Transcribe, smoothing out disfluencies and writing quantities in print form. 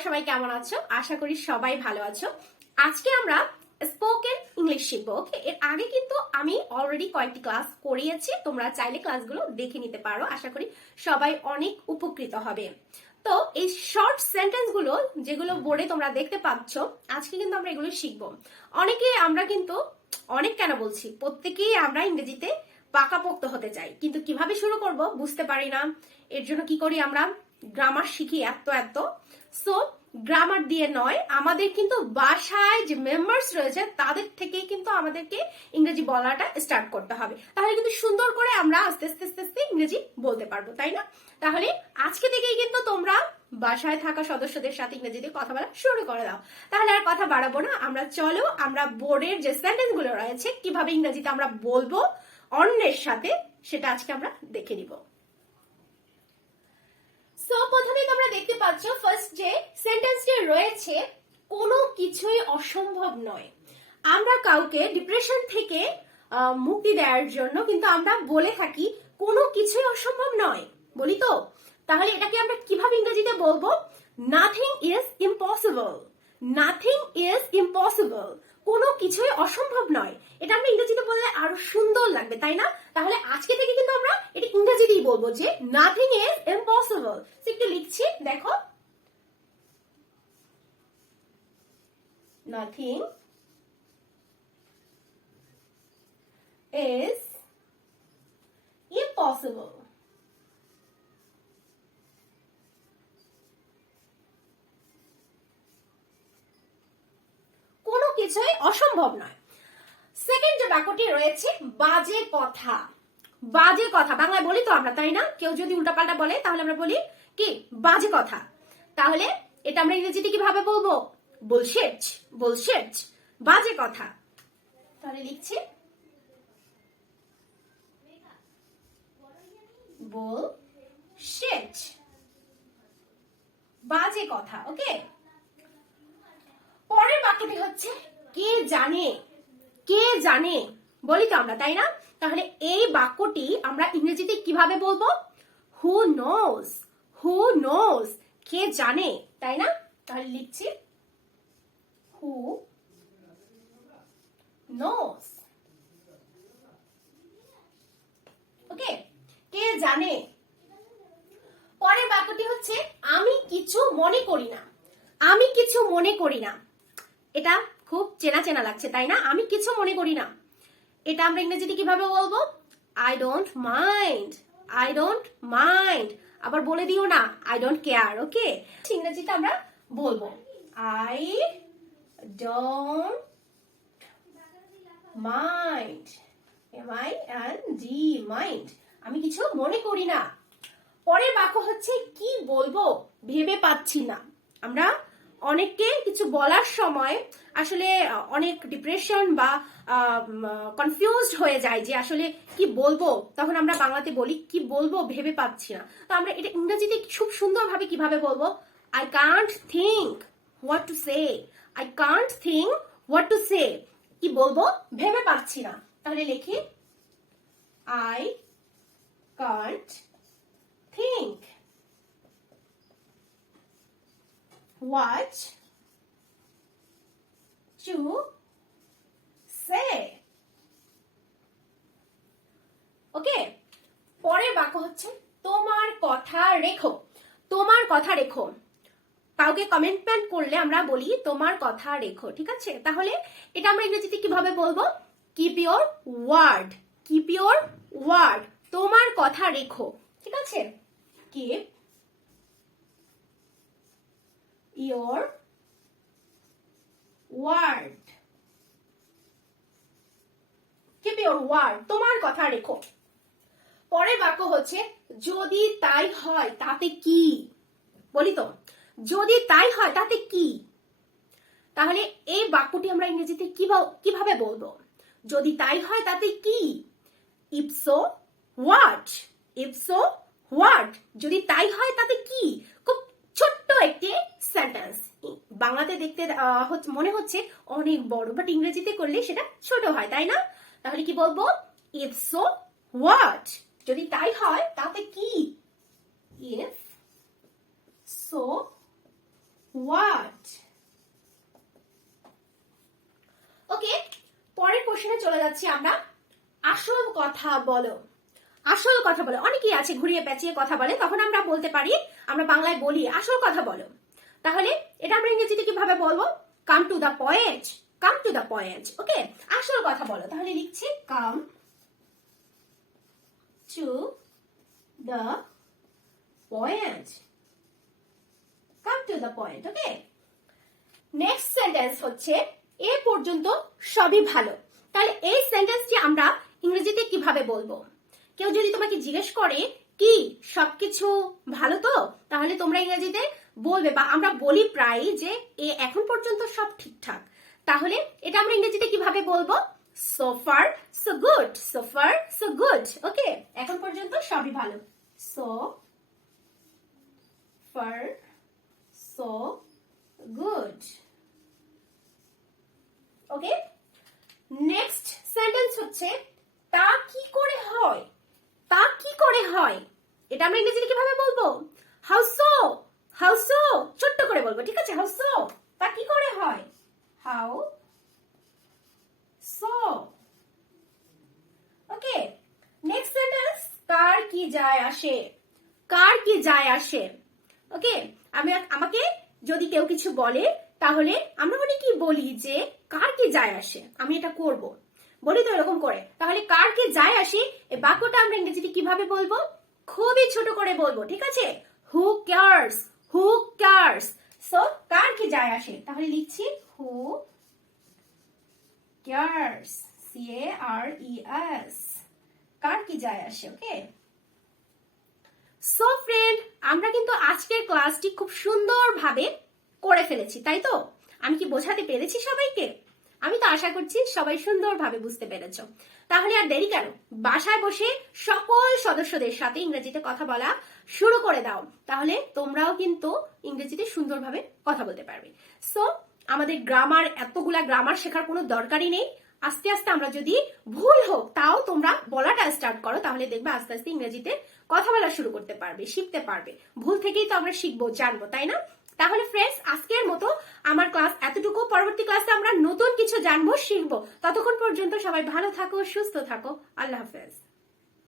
তোমরা সবাই কেমন আছো? আশা করি সবাই ভালো আছো। আজকে আমরা স্পোকেন ইংলিশ শিখবো। ওকে, এর আগে কিন্তু আমি অলরেডি কয়েকটি ক্লাস করিয়েছি, তোমরা চাইলে ক্লাসগুলো দেখে নিতে পারো। আশা করি সবাই অনেক উপকৃত হবে। তো এই শর্ট সেন্টেন্স গুলো যেগুলো বোর্ডে তোমরা দেখতে পাচ্ছ, আজকে কিন্তু আমরা এগুলো শিখবো। আমরা কিন্তু অনেক কেন বলছি, প্রত্যেকেই আমরা ইংরেজিতে পাকাপোক্ত হতে চাই, কিন্তু কিভাবে শুরু করব বুঝতে পারি না। এর জন্য কি করি, আমরা গ্রামার শিখি এত। সো গ্রামার দিয়ে নয়, আমাদের কিন্তু বাসায় যে মেম্বার্স রয়েছে তাদের থেকেই কিন্তু আমাদেরকে ইংরেজি বলাটা স্টার্ট করতে হবে। তাহলে কিন্তু সুন্দর করে আমরা আস্তে আস্তে ইংরেজি বলতে পারবো, তাই না? তাহলে আজকে থেকেই কিন্তু তোমরা বাসায় থাকা সদস্যদের সাথে ইংরেজিতে কথা বলা শুরু করে দাও। তাহলে আর কথা বাড়াবো না, আমরা বোর্ডের যে সেন্টেন্স গুলো রয়েছে কিভাবে ইংরেজিতে আমরা বলবো অন্যের সাথে, সেটা আজকে আমরা দেখে নিব। সো প্রথমে তোমরা দেখতে পাচ্ছ ফার্স্ট যে সেন্টেন্সটি রয়েছে, কোনো কিছুই অসম্ভব নয়। আমরা কাউকে ডিপ্রেশন থেকে মুক্তি দেওয়ার জন্য কিন্তু আমরা বলে থাকি কোনো কিছুই অসম্ভব নয়, বলি তো। তাহলে এটাকে আমরা কিভাবে ইংরেজিতে বলবো? Nothing is impossible. Nothing is impossible, কোনো কিছুই অসম্ভব নয়। এটা আমরা ইংরেজিতে বললে আরো সুন্দর লাগবে, তাই না? তাহলে আজকে থেকে কিন্তু আমরা এটা ইংরেজিতেই বলবো যে নাথিং ইজ ইম্পসিবল। একটু লিখছি, দেখো, নাথিং ইজ ইম্পসিবল। কোনো কিছুই অসম্ভব নয়। সেকেন্ড যে বাক্যটি রয়েছে, বাজে কথা। বাজে কথা বাংলায় বলি তো আমরা, তাই না? কেউ যদি উল্টাপাল্টা বলে তাহলে আমরা বলি কি, বাজে কথা। তাহলে এটা আমরা ইংরেজিতে কিভাবে বলবো? বুলশিট। বুলশিট, বাজে কথা। তাহলে লিখছি বুলশিট, বাজে কথা। ওকে, পরের বাক্যটি হচ্ছে কে জানে। কে জানে বলি তো আমরা, তাই না? তাহলে এই বাক্যটি আমরা ইংরেজিতে কিভাবে বলবো? Who knows. হু নোজ, কে জানে, তাই না? তাহলে লিখছি হু নোজ। ওকে, কে জানে। পরের বাক্যটি হচ্ছে আমি কিছু মনে করি না। আমি কিছু মনে করি না, এটা খুব চেনা চেনা লাগছে, তাই না? আমি কিছু মনে করি না, এটা আমরা ইংরেজিতে কিভাবে বলবো? I don't mind. I don't mind, আবার বলে দিও না আই ডোন্ট কেয়ার। ওকে, ইংরেজিতে আমরা বলবো I don't mind. MIND, mind, আমি কিছু মনে করি না। পরের বাক্য হচ্ছে কি বলবো ভেবে পাচ্ছি না। আমরা অনেককে কিছু বলার সময় আসলে অনেক ডিপ্রেশন বা কনফিউজড হয়ে যায় যে আসলে কি বলবো, তখন আমরা বাংলাতে বলি কি বলবো ভেবে পাচ্ছি না। তো আমরা এটা ইংরেজিতে খুব সুন্দরভাবে কিভাবে বলবো? I can't think what to say. I can't think what to say, কি বলবো ভেবে পাচ্ছি না। তাহলে লিখি I can't think what to say. ওকে, পরের বাক্য হচ্ছে তোমার কথা রেখো। তোমার কথা রেখো, কাউকে কমিটমেন্ট করলে আমরা বলি তোমার কথা রেখো, ঠিক আছে? তাহলে এটা আমরা ইংরেজিতে কিভাবে বলবো? Keep your word. Keep your word, তোমার কথা রেখো, ঠিক আছে? Keep your word. Keep your word, তোমার কথা রেখো। পরের বাক্য হচ্ছে যদি তাই হয় তাতে কি। বলি তো, যদি তাই হয় তাতে কি। তাহলে এই বাক্যটি আমরা ইংরেজিতে কিভাবে বলবো? যদি তাই হয় তাতে কি, if so what. if so what, যদি তাই হয় তাতে কি। খুব ছোট্ট একটি সেন্টেন্স, বাংলাতে দেখতে মনে হচ্ছে অনেক বড়, বাট ইংরেজিতে করলে সেটা ছোট হয়, তাই না? তাহলে কি বলবো? if so what, যদি তাই হয় তাতে কি। if so what. ওকে, পরের কোশ্চেনে চলে যাচ্ছি আমরা। আসল কথা বলো। আসল কথা বলো, অনেকেই আছে ঘুরিয়ে পেঁচিয়ে কথা বলে, তখন আমরা বলতে পারি, আমরা বাংলায় বলি আসল কথা বলো। তাহলে এটা আমরা ইংরেজিতে কিভাবে বলবো? Come to the point, come to the point. Okay, আসল কথা বলো, তাহলে লিখছি come to the point, come to the point. Okay, next sentence হচ্ছে এ পর্যন্ত সবই ভালো। তাহলে এই সেন্টেন্সটি আমরা ইংরেজিতে কিভাবে বলবো? কেউ যদি তোমাকে জিজ্ঞেস করে কি সবকিছু ভালো তো, তাহলে তোমরা ইংরেজিতে বলবে, বা আমরা বলি প্রায় যে এ এখন পর্যন্ত সব ঠিকঠাক। তাহলে এটা আমরা ইংরেজিতে কিভাবে বলবো? So far so good, so far so good. Okay, এখন পর্যন্ত সবই ভালো, so far so good. Okay, next sentence হচ্ছে তা কি করে হয়, তা কি করে হয়। এটা আমরা ইংরেজিতে কিভাবে বলবো? হাউ সো, হাউ সো, ছোট্ট করে বলবো, ঠিক আছে? হাউ সো, তা কি করে হয়, how so. Okay, next sentence কার কি যায় আসে, কার কি যায় আসে। ওকে, আমাকে যদি কেউ কিছু বলে, তাহলে আমরা অনেকেই বলি যে কার কি যায় আসে, আমি এটা করব, বলি তো এরকম করে। তাহলে কার কি যায় আসে এই বাক্যটা আমরা ইংরেজিতে কিভাবে বলবো? খুবই ছোট করে বলবো, ঠিক আছে? Who cares, who cares. So কার কি যায় আসে, তাহলে লিখছি হু কেয়ার্স, CARES, কার কি যায় আসে। ওকে, সো ফ্রেন্ড, আমরা কিন্তু আজকের ক্লাসটি খুব সুন্দরভাবে করে ফেলেছি, তাই তো? আমি কি বোঝাতে পেরেছি সবাইকে? আমি তো আশা করছি সবাই সুন্দরভাবে বুঝতে পেরেছো। তাহলে আর দেরি কেন, বাসায় বসে সকল সদস্যদের সাথে ইংরেজিতে কথা বলা শুরু করে দাও, তাহলে তোমরাও কিন্তু ইংরেজিতে সুন্দরভাবে কথা বলতে পারবে। সো আমাদের গ্রামার, এতগুলা গ্রামার শেখার কোনো দরকারই নেই। আস্তে আস্তে আমরা যদি ভুল হোক তাও তোমরা বলাটা স্টার্ট করো, তাহলে দেখবে আস্তে আস্তে ইংরেজিতে কথা বলা শুরু করতে পারবে, শিখতে পারবে। ভুল থেকেই তো আমরা শিখবো, জানবো, তাই না? তাহলে ফ্রেন্ডস, আজকের মতো আমার ক্লাস এতটুকু। পরবর্তী ক্লাসে আমরা নতুন কিছু জানবো, শিখবো। ততক্ষণ পর্যন্ত সবাই ভালো থাকো, সুস্থ থাকো। আল্লাহ হাফেজ।